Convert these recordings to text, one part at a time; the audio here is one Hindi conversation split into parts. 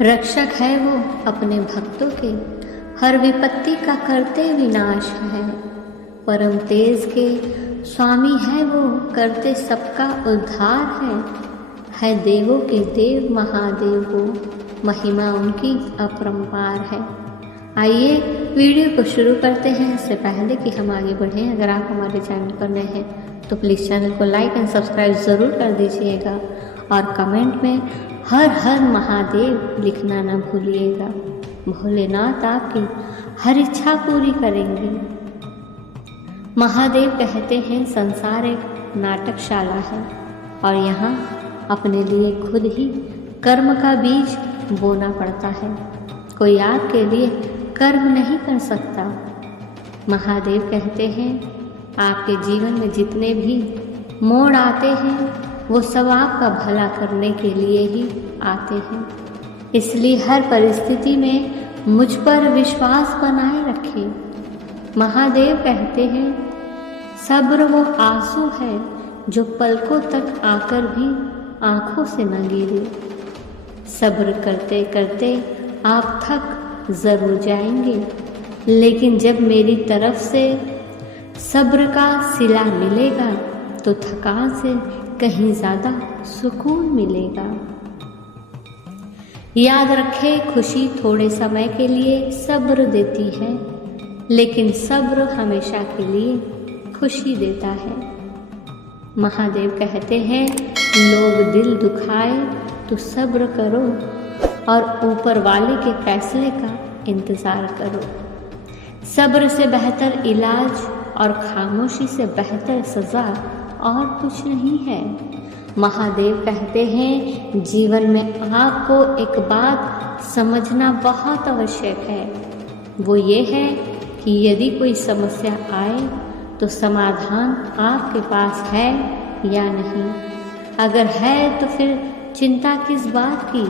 रक्षक है वो अपने भक्तों के, हर विपत्ति का करते विनाश है। परम तेज के स्वामी है वो, करते सबका उद्धार है देवों के देव महादेव वो, महिमा उनकी अपरंपार है। आइए वीडियो को शुरू करते हैं। इससे पहले कि हम आगे बढ़ें, अगर आप हमारे चैनल पर नए हैं तो प्लीज़ चैनल को लाइक एंड सब्सक्राइब ज़रूर कर दीजिएगा और कमेंट में हर हर महादेव लिखना ना भूलिएगा। भोलेनाथ आपकी हर इच्छा पूरी करेंगे। महादेव कहते हैं संसार एक नाटकशाला है और यहाँ अपने लिए खुद ही कर्म का बीज बोना पड़ता है। कोई आपके लिए कर्म नहीं कर सकता। महादेव कहते हैं आपके जीवन में जितने भी मोड़ आते हैं वो सब आपका भला करने के लिए ही आते हैं। इसलिए हर परिस्थिति में मुझ पर विश्वास बनाए रखें। महादेव कहते हैं सब्र वो आंसू है जो पलकों तक आकर भी आंखों से न गिरे। सब्र करते करते आप थक जरूर जाएंगे, लेकिन जब मेरी तरफ से सब्र का सिला मिलेगा तो थकान से कहीं ज़्यादा सुकून मिलेगा। याद रखें, खुशी थोड़े समय के लिए सब्र देती है, लेकिन सब्र हमेशा के लिए खुशी देता है। महादेव कहते हैं लोग दिल दुखाए तो सब्र करो और ऊपर वाले के फैसले का इंतज़ार करो। सब्र से बेहतर इलाज और खामोशी से बेहतर सज़ा और कुछ नहीं है। महादेव कहते हैं जीवन में आपको एक बात समझना बहुत आवश्यक है। वो ये है कि यदि कोई समस्या आए तो समाधान आपके पास है या नहीं। अगर है तो फिर चिंता किस बात की,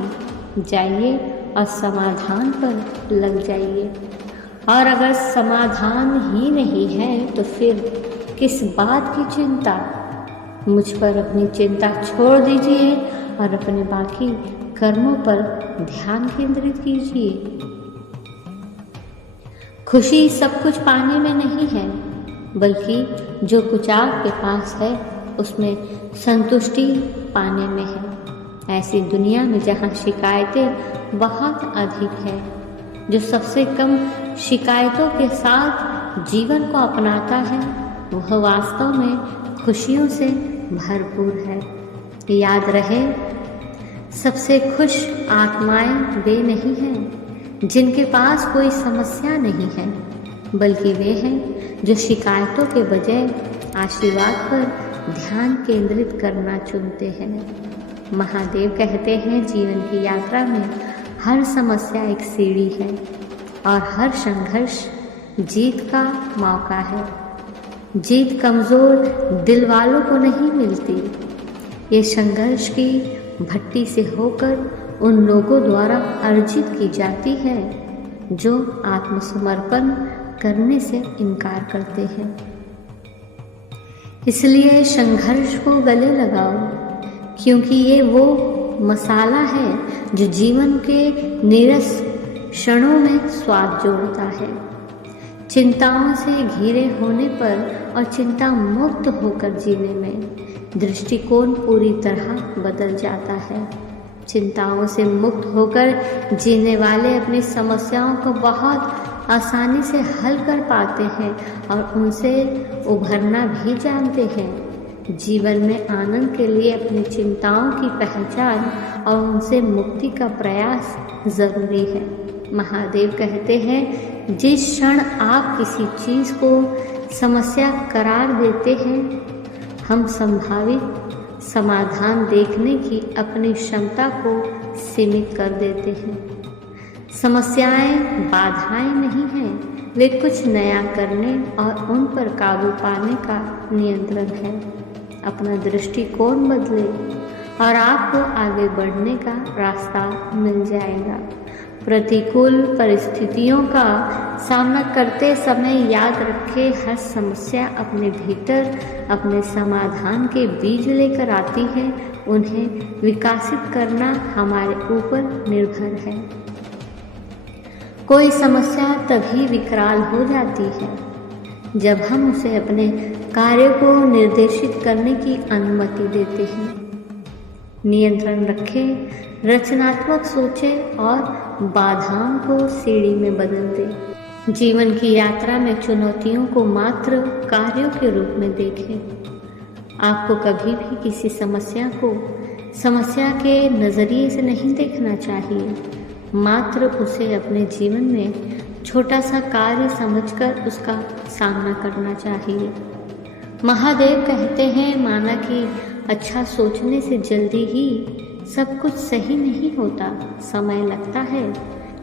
जाइए और समाधान पर लग जाइए। और अगर समाधान ही नहीं है तो फिर किस बात की चिंता। मुझ पर अपनी चिंता छोड़ दीजिए और अपने बाकी कर्मों पर ध्यान केंद्रित कीजिए। खुशी सब कुछ पाने में नहीं है, बल्कि जो कुछ आपके पास है उसमें संतुष्टि पाने में है। ऐसी दुनिया में जहाँ शिकायतें बहुत अधिक है, जो सबसे कम शिकायतों के साथ जीवन को अपनाता है वह वास्तव में खुशियों से भरपूर है। याद रहे, सबसे खुश आत्माएं वे नहीं हैं जिनके पास कोई समस्या नहीं है, बल्कि वे हैं जो शिकायतों के बजाय आशीर्वाद पर ध्यान केंद्रित करना चुनते हैं। महादेव कहते हैं जीवन की यात्रा में हर समस्या एक सीढ़ी है और हर संघर्ष जीत का मौका है। जीत कमज़ोर दिल वालों को नहीं मिलती, ये संघर्ष की भट्टी से होकर उन लोगों द्वारा अर्जित की जाती है जो आत्मसमर्पण करने से इनकार करते हैं। इसलिए संघर्ष को गले लगाओ, क्योंकि ये वो मसाला है जो जीवन के नीरस क्षणों में स्वाद जोड़ता है। चिंताओं से घिरे होने पर और चिंता मुक्त होकर जीने में दृष्टिकोण पूरी तरह बदल जाता है। चिंताओं से मुक्त होकर जीने वाले अपनी समस्याओं को बहुत आसानी से हल कर पाते हैं और उनसे उभरना भी जानते हैं। जीवन में आनंद के लिए अपनी चिंताओं की पहचान और उनसे मुक्ति का प्रयास ज़रूरी है। महादेव कहते हैं जिस क्षण आप किसी चीज़ को समस्या करार देते हैं, हम संभावित समाधान देखने की अपनी क्षमता को सीमित कर देते हैं। समस्याएं बाधाएं नहीं हैं, वे कुछ नया करने और उन पर काबू पाने का नियंत्रण है। अपना दृष्टिकोण बदले और आपको आगे बढ़ने का रास्ता मिल जाएगा। प्रतिकूल परिस्थितियों का सामना करते समय याद रखें, हर समस्या अपने भीतर अपने समाधान के बीज लेकर आती है। उन्हें विकसित करना हमारे ऊपर निर्भर है। कोई समस्या तभी विकराल हो जाती है जब हम उसे अपने कार्य को निर्देशित करने की अनुमति देते हैं। नियंत्रण रखें, रचनात्मक सोचें और बाधाओं को सीढ़ी में बदल दें। जीवन की यात्रा में चुनौतियों को मात्र कार्यों के रूप में देखें। आपको कभी भी किसी समस्या को समस्या के नज़रिए से नहीं देखना चाहिए, मात्र उसे अपने जीवन में छोटा सा कार्य समझकर उसका सामना करना चाहिए। महादेव कहते हैं, माना कि अच्छा सोचने से जल्दी ही सब कुछ सही नहीं होता, समय लगता है,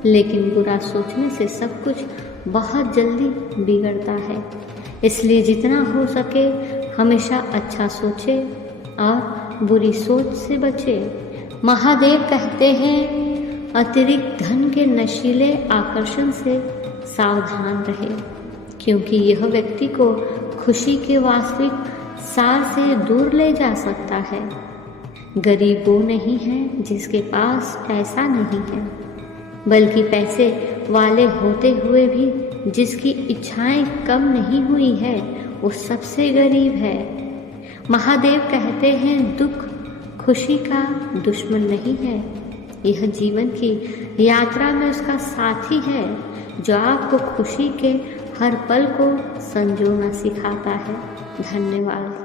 लेकिन बुरा सोचने से सब कुछ बहुत जल्दी बिगड़ता है। इसलिए जितना हो सके हमेशा अच्छा सोचें और बुरी सोच से बचें। महादेव कहते हैं, अतिरिक्त धन के नशीले आकर्षण से सावधान रहे, क्योंकि यह व्यक्ति को खुशी के वास्तविक सार से दूर ले जा सकता है। गरीब वो नहीं है जिसके पास पैसा नहीं है, बल्कि पैसे वाले होते हुए भी जिसकी इच्छाएं कम नहीं हुई है, वो सबसे गरीब है। महादेव कहते हैं, दुख खुशी का दुश्मन नहीं है, यह जीवन की यात्रा में उसका साथी है, जो आपको खुशी के हर पल को संजोना सिखाता है। धन्यवाद।